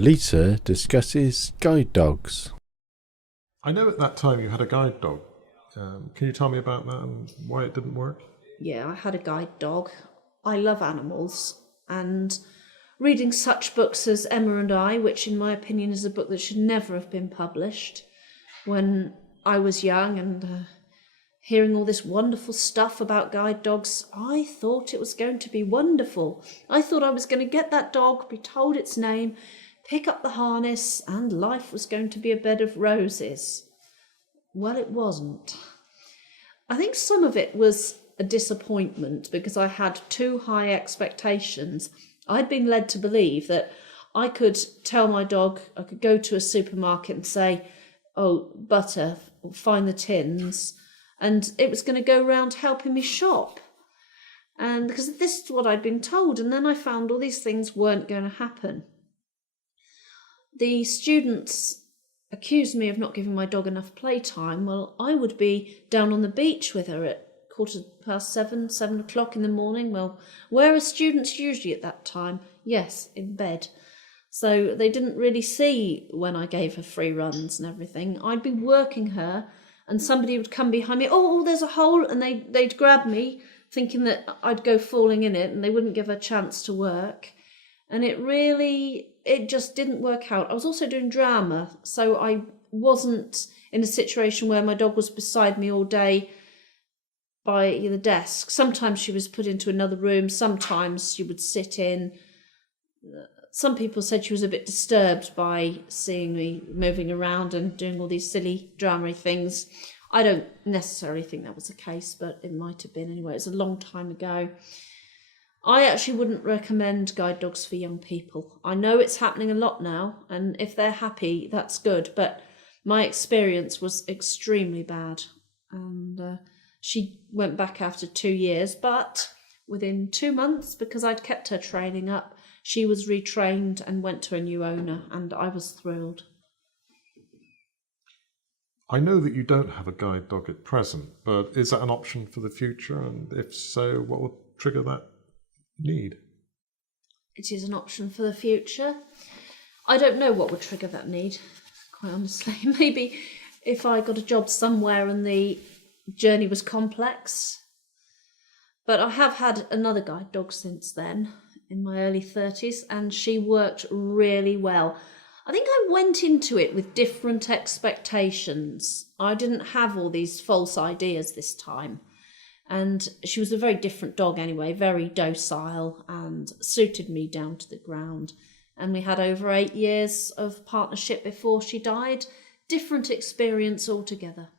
Lisa discusses guide dogs. I know at that time you had a guide dog. Can you tell me about that and why it didn't work? Yeah, I had a guide dog. I love animals, and reading such books as Emma and I, which in my opinion is a book that should never have been published, when I was young, and hearing all this wonderful stuff about guide dogs, I thought it was going to be wonderful. I thought I was going to get that dog, be told its name, pick up the harness, and life was going to be a bed of roses. Well, it wasn't. I think some of it was a disappointment because I had too high expectations. I'd been led to believe that I could tell my dog, I could go to a supermarket and say, "Oh, butter, find the tins," and it was going to go round helping me shop. And because this is what I'd been told, and then I found all these things weren't going to happen. The students accused me of not giving my dog enough playtime. Well, I would be down on the beach with her at 7:15, 7 o'clock in the morning. Well, where are students usually at that time? Yes, in bed. So they didn't really see when I gave her free runs and everything. I'd be working her and somebody would come behind me, "Oh, there's a hole," and they'd grab me thinking that I'd go falling in it, and they wouldn't give her a chance to work. And it just didn't work out. I was also doing drama, so I wasn't in a situation where my dog was beside me all day by the desk. Sometimes she was put into another room, sometimes she would sit in. Some people said she was a bit disturbed by seeing me moving around and doing all these silly drama things. I don't necessarily think that was the case, but it might have been anyway. It was a long time ago. I actually wouldn't recommend guide dogs for young people. I know it's happening a lot now, and if they're happy, that's good, but my experience was extremely bad. And she went back after 2 years, but within 2 months, because I'd kept her training up, she was retrained and went to a new owner, and I was thrilled. I know that you don't have a guide dog at present, but is that an option for the future? And if so, what would trigger that need? It is an option for the future. I don't know what would trigger that need, quite honestly. Maybe if I got a job somewhere and the journey was complex. But I have had another guide dog since then, in my early 30s, and she worked really well. I think I went into it with different expectations. I didn't have all these false ideas this time. And she was a very different dog anyway, very docile and suited me down to the ground. And we had over 8 years of partnership before she died. Different experience altogether.